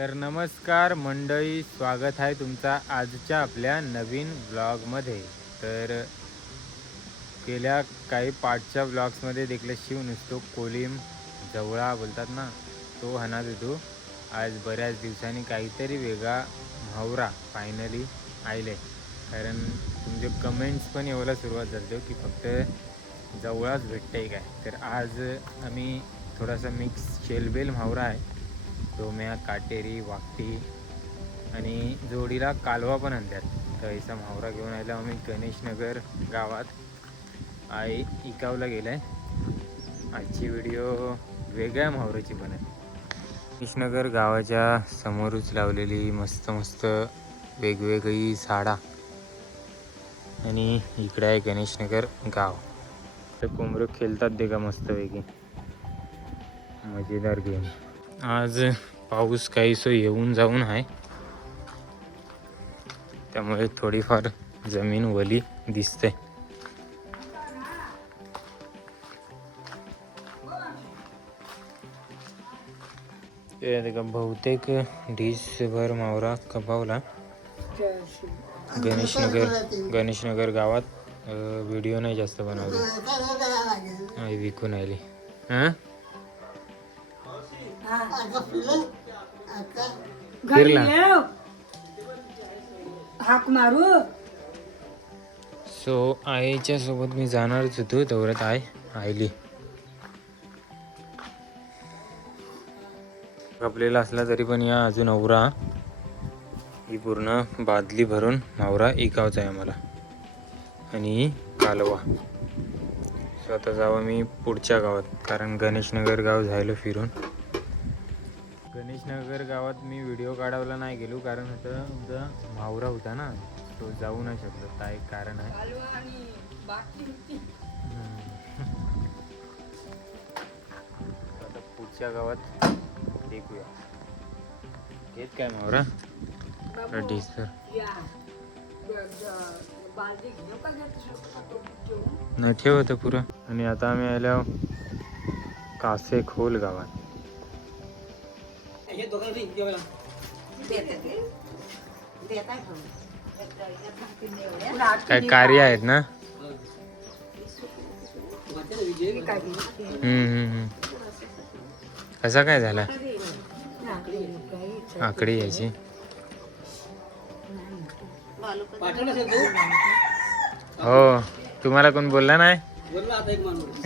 तर नमस्कार मंडळी, स्वागत आहे तुमचा आजच्या आपल्या नवीन ब्लॉगमध्ये. तर गेल्या काही पाठच्या ब्लॉग्समध्ये देखील शिव नुसतो कोलिम जवळा बोलतात ना, तो हनात येतो. आज बऱ्याच दिवसांनी काहीतरी वेगळा म्हावरा फायनली आले. कारण तुमचे कमेंट्स पण एवढा सुरुवात झाली की फक्त जवळाच भेटते काय. तर आज आम्ही थोडासा मिक्स शेलबेल म्हावरा आहे, डोम्या, काटेरी, वाकटी आणि जोडीला कालवा पण आणतात. तर ऐसा म्हावरा घेऊन आला आम्ही गणेशनगर गावात. आई इकावला गेलाय. आजची व्हिडिओ वेगळ्या म्हावऱ्याची पण आहे. गणेशनगर गावाच्या समोरच लावलेली मस्त मस्त वेगवेगळी झाडा आणि इकडे आहे गणेशनगर गाव. तर कोंबडं खेळतात दे का मस्त वेगळी मजेदार गेम. आज पाऊस काहीसं येऊन जाऊन आहे, त्यामुळे थोडीफार जमीन वली दिसते. बहुतेक ढीसभर मावरा कपावला गणेशनगर गावात. व्हिडिओ नाही जास्त बनवले, विकून आली. फिरला हाक मारू. सो आईच्या सोबत मी जाणारच होतो, तेवढ्यात आईली आपल्याला असला तरी पण या अजून औरा ही पूर्ण बादली भरून मावरा इकावचा आहे आम्हाला. आणि कालवा. सो आता जावं मी पुढच्या गावात, कारण गणेशनगर गाव झालं फिरून. गणेशनगर गावात मी व्हिडिओ काढायला नाही गेलो, कारण आता म्हावरा होता ना, तो जाऊ नाही शकलो. काय कारण आहे. आता पुढच्या गावात ऐकूया. घेत काय म्हावरा रेडी सर नाही ठेवत पुरं. आणि आता आम्ही आल्या कासे खोल गावात. काय कार्य आहेत ना. कसा काय झाला आकडी यायची. हो, तुम्हाला कोण बोलला नाही.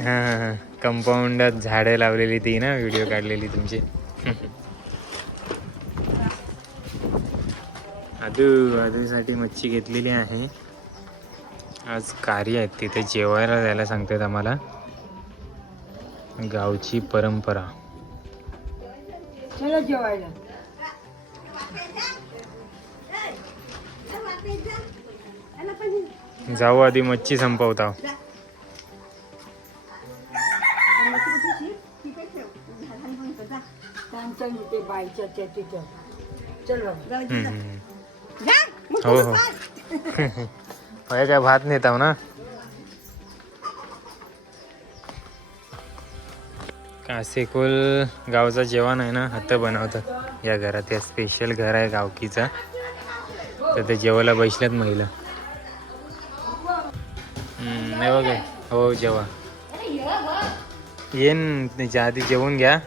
हां, कंपाऊंडात झाडं लावलेली ती ना, व्हिडिओ काढलेली तुमची. आदूसाठी मच्छी घेतलेली आहे. आज कार्य आहेत तिथे, जेवायला जायला सांगतात आम्हाला. गावची परंपरा. चला जेवायला. जाऊ आधी मच्छी संपवता. हो हो काय भात नेताव ना. कासेकोल गावचं जेवण आहे ना, हात बनवतात या घरात. या स्पेशल घर आहे गावकीचा, तर ते जेवायला बसल्यात महिला. नाही बघा. हो जेवा. येन त्याच्या आधी जेवून घ्या,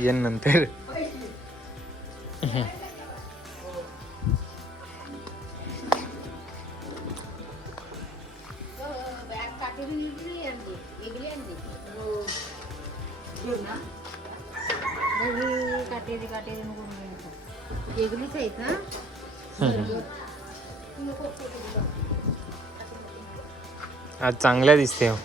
येन नंतर. आज चांगल्या दिसते हो.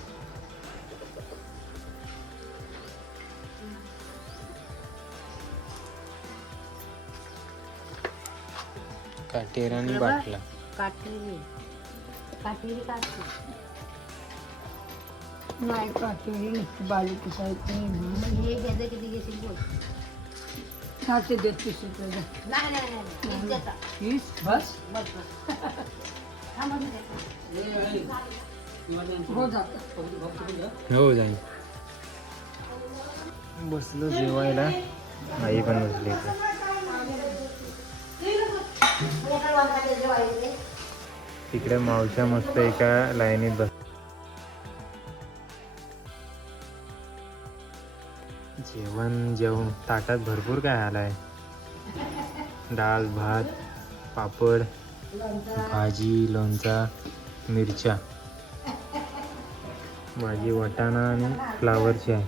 काटेर आणि बाटला. नाही काटेरी बाली पुसायची. हे घ्यायचं किती घेशील बोल. सातशे 32 रुपये. नाही बस हो जाईल. बसलो जेवायला, आई पण बसली. तिकडे मावश्या मस्त एका लाईनीत बस. जेवण ताटात भरपूर काय आलाय. डाळ भात पापड भाजी लोणचा मिरच्या भाजी वाटाणा आणि फ्लावरची आहे.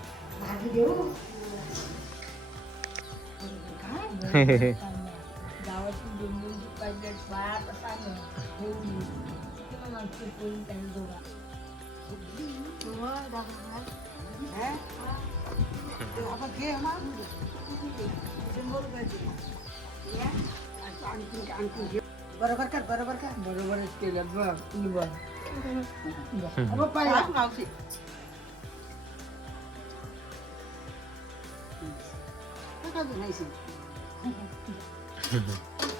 बरोबर कर बरोबरच केलं बघ तू बघ.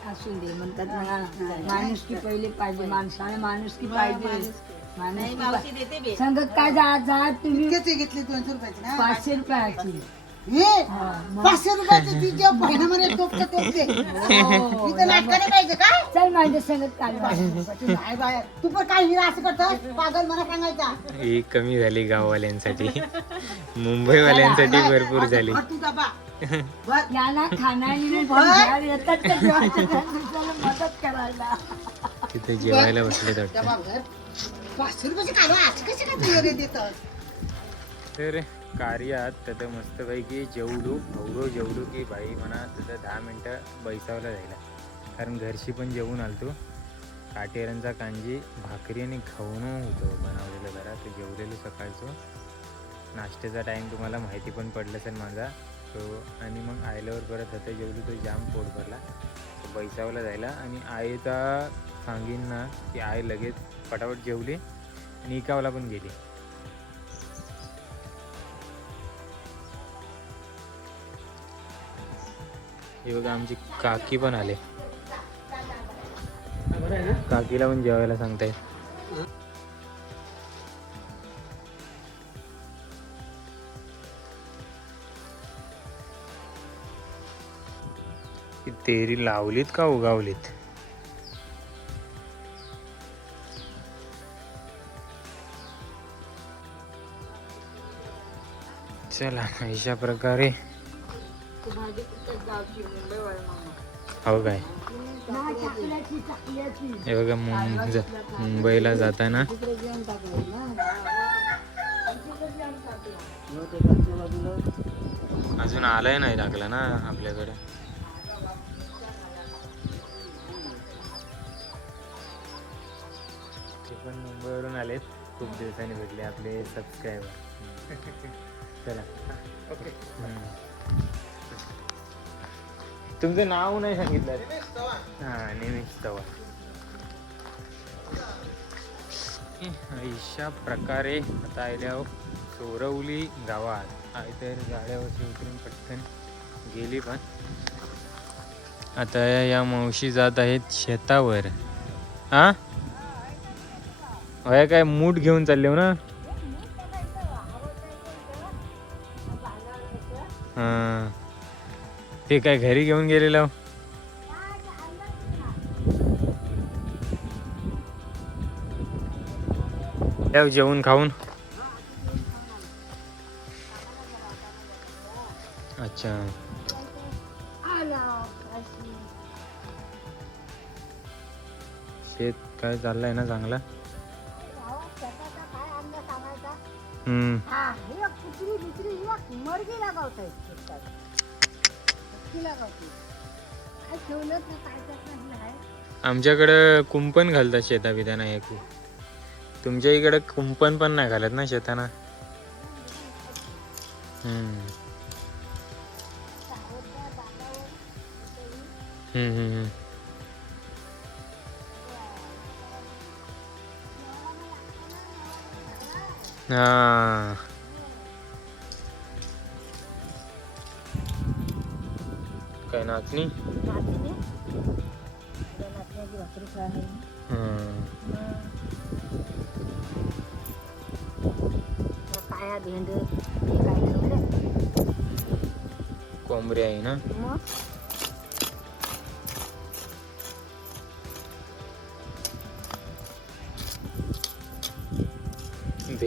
असू दे म्हणतात ना माणुसकी पहिले पाहिजे माणसाला माणुसकी पाहिजे. संगत काय जा तुम्ही घेतली 200 रुपयाची ना 500 रुपयाची 500 रुपयाची ती जे महिन्यामध्ये टोपते चल माझ्या संगत काय तू पण काय असं करतो पागल मला सांगायचा. ही कमी झाली गाववाल्यांसाठी मुंबईवाल्यांसाठी भरपूर झाली. याला खाण्याने मदत करायला तिथे जेवायला बसले वाटतं. 500 रुपयाची काय देतात तर कार्यात तिथं मस्तपैकी जेवलो की बाई म्हणा तिथं 10 मिनटं बैसावला जायला. कारण घरशी पण जेवून आलतो. काटेरांचा कांजी भाकरी आणि खाऊन होतो बनवलेलं घरात. ते जेवलेलो सकाळचं. नाश्त्याचा टाईम तुम्हाला माहिती पण पडलं असेल माझा तो. आणि मग आयल्यावर परत होतं जेवलो तो जाम पोट भरला. बैसावला जायला आणि आईचा सांगीन ना की आई लगेच पटापट जेवली आणि इकावला पण गेली. हे बघा आमची काकी पण आले. काकीला पण जेवायला सांगताय. तेरी लावलीत का उगावलीत. चला अशा प्रकारे हो काय. हे बघा मुंबईला जाताना अजून आलाय नाही टाकला ना आपल्याकडे. ते पण मुंबईवरून आलेत. खूप दिवसांनी भेटले आपले सबस्क्रायबर. चला ओके. तुमचं नाव नाही सांगितलं. हां निमिष चव्हाण. अशा प्रकारे आता आल्यावर चोरवली गावात आहे तर गाड्यावरती उतरून पटकन गेली. पण आता या मावशी जात आहेत शेतावर. हां होय काय मूठ घेऊन चालले हो ना. हां ते काय घरी घेऊन गेलेलं. जेवून खाऊन. अच्छा शेत काय चाललंय ना चांगला. आमच्याकडं कुंपण घालतात शेता बिताना. हे तुमच्या इकडे कुंपण पण नाही घालत ना शेताना. हा काय नाचणी. कोंबडी आहे ना.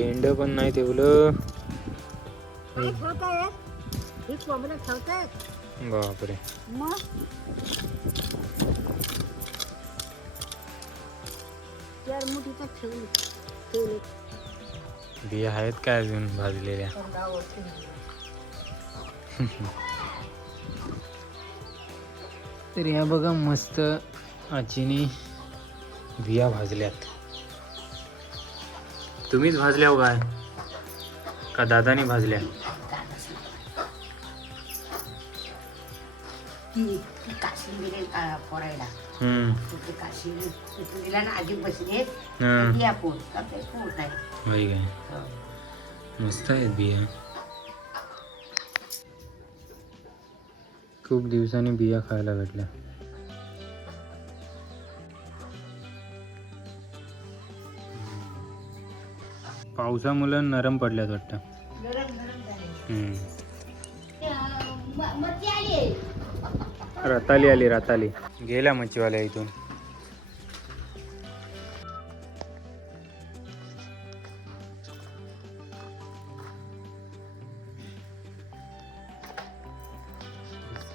धेंड पण नाही ठेवलं. बापरे. बिया आहेत काय अजून भाजलेल्या? तर ह्या बघा मस्त आजीने बिया भाजल्यात. तुम्हीच भाजल्या हो काय का दादानी भाजल्या? फोडायला हम्म. दिला ना आजी बसले हा. बिया पोट आहे. होय काय? मस्त आहेत बिया. खूप दिवसांनी बिया खायला भेटल्या. पावसामुळे नरम पडल्यात वाटतं. हम्म. रताली आली रताली. गेल्या मच्छीवाल्या इथून.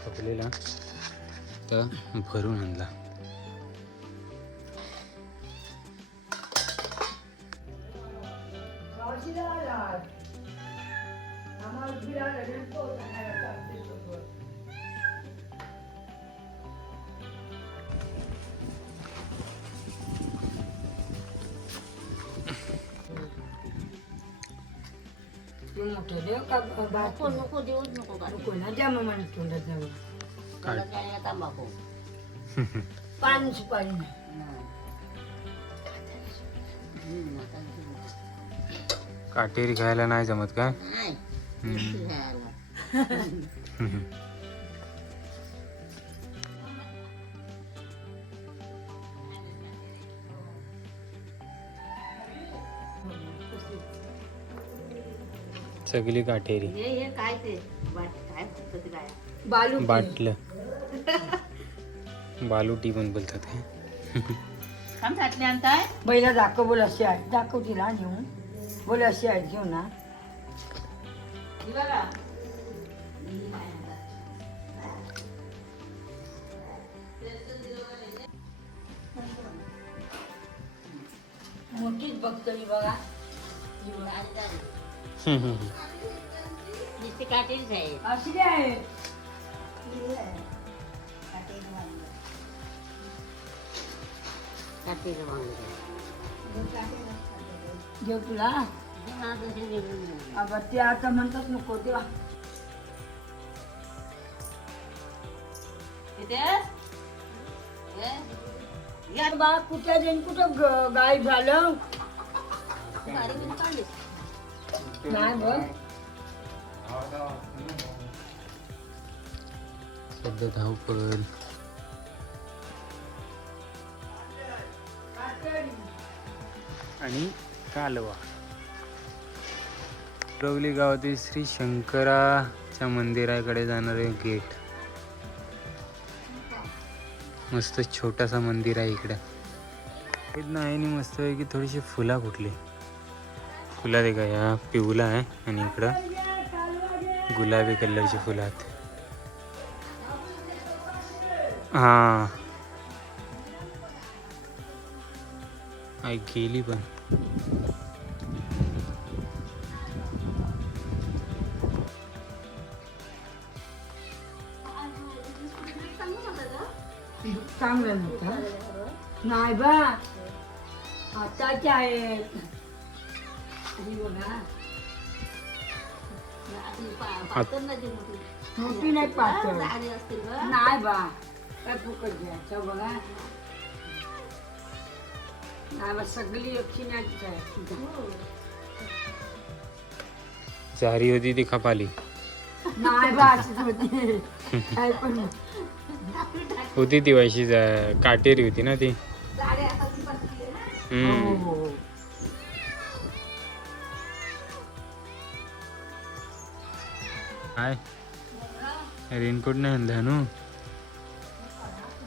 पकडलेला तर भरून आणला. मोठं देव का नको देऊच नको ना द्या मग मला तोंडात जावं. तंबाखू पान सुपारी नाही. काटेरी खायला नाही जमत काय? सगळी काटेरी. काय ते बालू बाटलं. बालुटी पण बोलतात काय? बैला दाखव बोल अशी आहे. दाखव तिला नेऊन बोल अशी आहे घेऊ ना. मोठीच बघतो ही बघा. अशी आहे. देव तुला अब ते आता म्हणतात नको तेव्हा बा कुठे जाईन कुठं गायब झालं नाही बघ. सध्या धावपळ. आणि कालवा. रवली गावातील श्री शंकराच्या मंदिराकडे जाणारे गेट. मस्त छोटासा मंदिर आहे इकडे. इथं आहे आणि मस्त आहे की थोडीशी फुला कुठली फुला दे का या पिवला आहे आणि इकडं गुलाबी कलरची फुलं आहेत. हा आई गेली पण. चांगलं नव्हतं नाही बा आताचे आहेत. मोठी नाही पातळ नाही बा काय फुकट घ्यायचं बघा. नाही बा सगळी अक्षी नाही. झारी होती ती खपाली. नाही बा अशीच होती. काय पण होती ती वैशी काटेरी होती ना ती. हाय रेनकोट नाही आणला नू.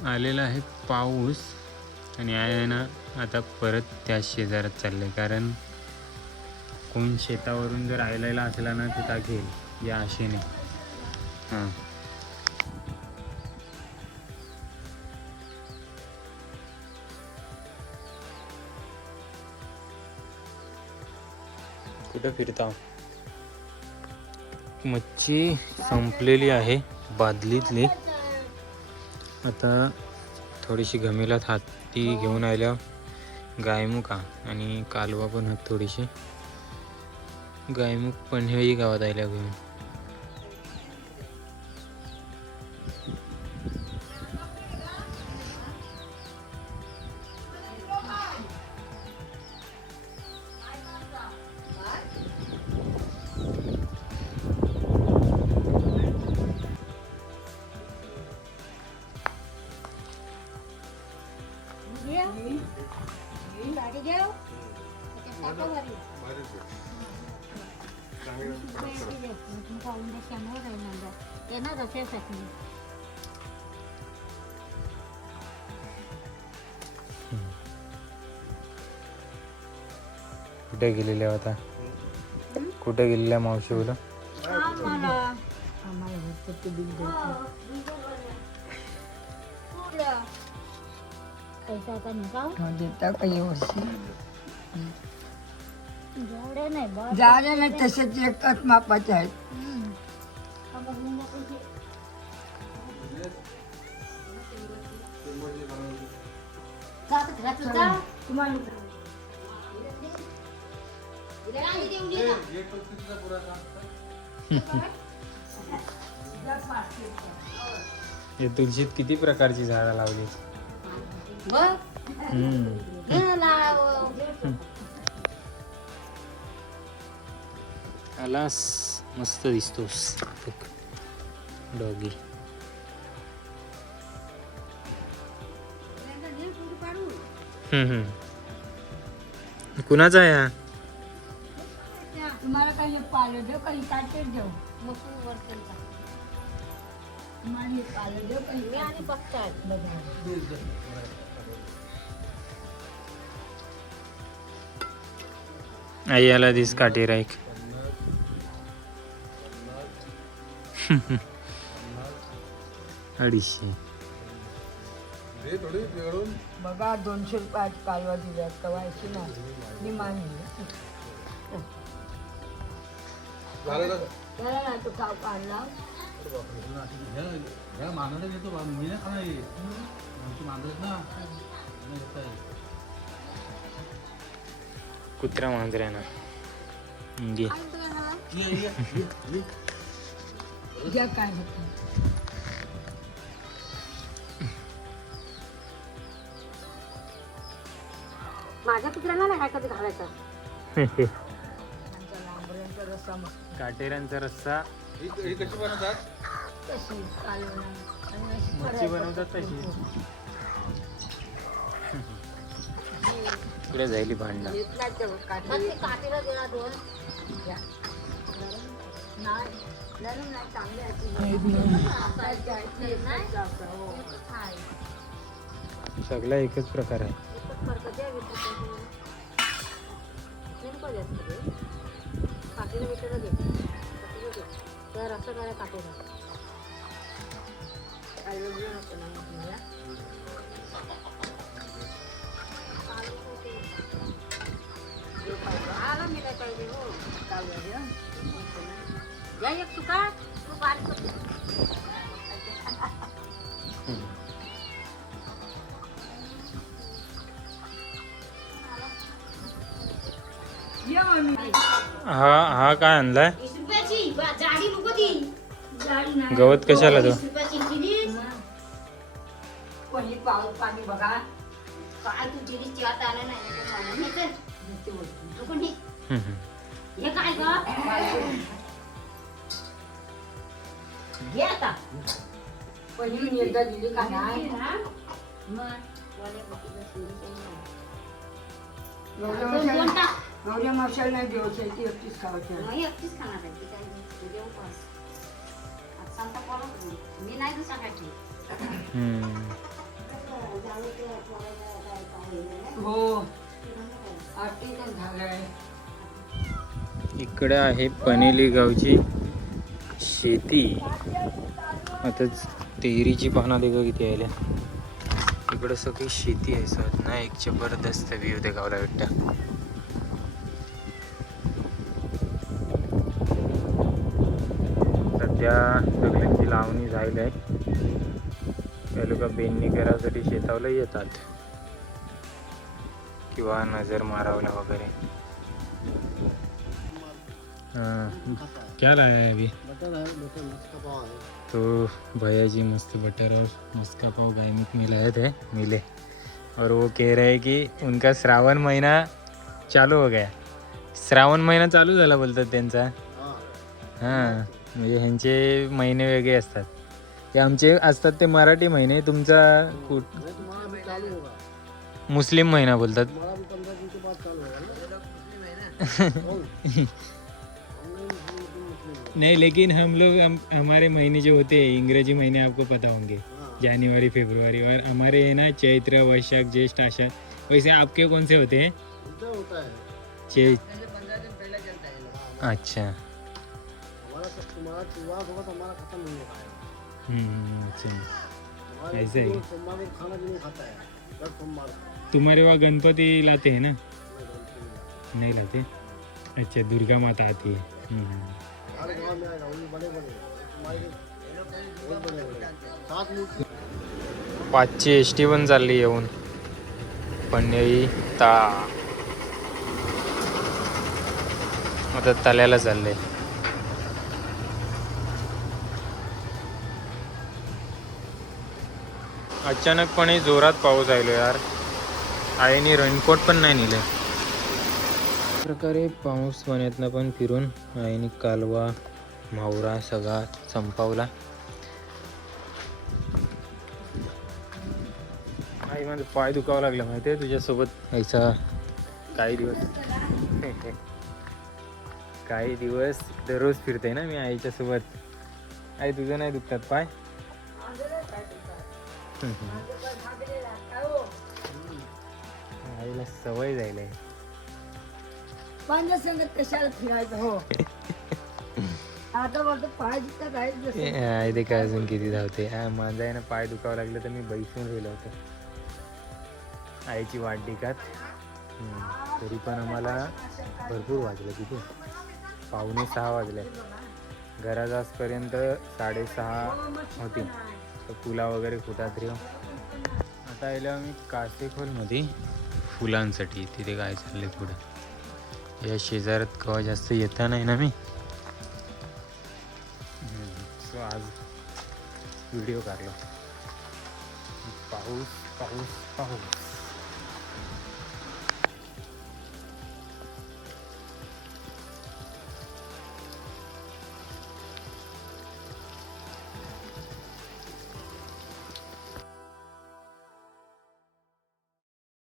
आलेला आहे पाऊस आणि आहे ना आता परत त्या शेजारात चाललंय कारण कोण शेतावरून जर आलेला असला ना ते टाकेल या आशेने. हां कुठं फिरता? मच्छी संपलेली आहे बादलीतली. आता थोडीशी घमेलात हाती घेऊन आल्यावर गायमुख आणि कालवा पण आहेत थोडीशी. गायमुख पन्हाळी गावात आल्या घेऊन. कुठे गेलेल्या होता? कुठे गेलेल्या मावशी बोला? देता काही वर्षी झाडे नाही तसेच एकच मापाचे आहेत. हे तुळशीत किती प्रकारची झाडं लावली? आलास मस्त दिसतोस डॉगी. कुणाचा आहे हा? तुम्हाला काही पालं देऊ काही काटे देऊ? मग तू वरती जा. तुम्हाला हे पालं देऊ काही आणि बघतात आई याला दिस काटे राईक. अडीचशे बघा 200 रुपयाची कालवा दिल्या कवायची नाही मी मानली. त्याला ना तो काव काढला कुत्रा मांजऱ्याना घे. घ्या काय होतं. माझ्या कुत्र्याला नाही काय कधी घालायचं. रस्सा मस्त. काटेऱ्यांचा रस्सा कशी कालवण मच्छी बनवतात तशी. इकडे जायली भांडणं. सगळा एकच प्रकार आहे. हा काय आणलाय? गवत कशाला तो? पाणी बघा काय तू जिरीची आत आला नाही हे काय ग घे आता. पहिली एकदा दिली का नाही एवढ्या मशाल नाही जेवायची ती एकटीच खावायची. एकटीच खाणार आहे ती काय देऊ पास आज सांगता कोण मी नाही दुसरा खायची. हो आरती पण झालंय. इकडे आहे पनेली गावची शेती. आता तेरीची पानं देखा किती यायला. इकडे सगळी शेती आहे सर ना. एक जबरदस्त व्ह्यू देखावला भेटतं. सध्या सगळ्यांची लावणी झाली आहे. त्या लोक बेननी करायसाठी शेतावला येतात किंवा नजर मारावला वगैरे. क्या लाया है अभी? तो भैया जी मस्त बटर और मस्का पाव गायमुख में लाए थे मिले, और वो कह रहे हैं कि उनका श्रावण महीना चालू हो गया. श्रावण महिना चालू झाला बोलतात त्यांचा. हां, म्हणजे ह्यांचे महिने वेगळे असतात. ते आमचे असतात ते मराठी महिने, तुमचा मुस्लिम महिना बोलतात. नहीं, लेकिन हम लोग हमारे महीने जो होते हैं इंग्रजी महीने आपको पता होंगे, जनवरी फरवरी, और हमारे है ना चैत्र वैशाख ज्येष्ठ आषाढ़. वैसे आपके कौन से होते हैं? अच्छा. अच्छा, ऐसे है. तुम्हारे वहाँ गणपति लाते हैं ना? नहीं लाते. अच्छा, दुर्गा माता आती है. पाचची एसटी पण चालली येऊन पनवेली तळा. आता तळ्याला चाललंय. अचानकपणे जोरात पाऊस आलो यार. आईने रेनकोट पण नाही नेले. प्रकारे पाऊस पाण्यातनं पण फिरून आईने कालवा मावरा सगळा संपवला. आई माझं पाय दुखावं लागलं माहिती आहे तुझ्यासोबत यायचा. काही दिवस दररोज फिरते ना मी आईच्या सोबत. आई तुझं नाही दुखतात पाय? आईला सवय जायला. पांढऱ्या संगत कशाला फिरायचं हो. आता बोलतो पाय दुखतात आहे ते काय अजून किती धावते. माझा आहे ना पाय दुखावं लागलं तर मी बैसून राहिलो होतो आईची वाट डिकात. तरी पण आम्हाला भरपूर वाजलं. किती 5:45 वाजले. घरात जासपर्यंत 6:30 होती. तर फुला वगैरे फुटात रे. आता आलो आम्ही कासेखोलमध्ये फुलांसाठी. तिथे काय चालले थोडं. या शेजारात केव्हा जास्त येता नाही ना मी. सो आज व्हिडिओ काढला. पाऊस पाऊस पाऊस.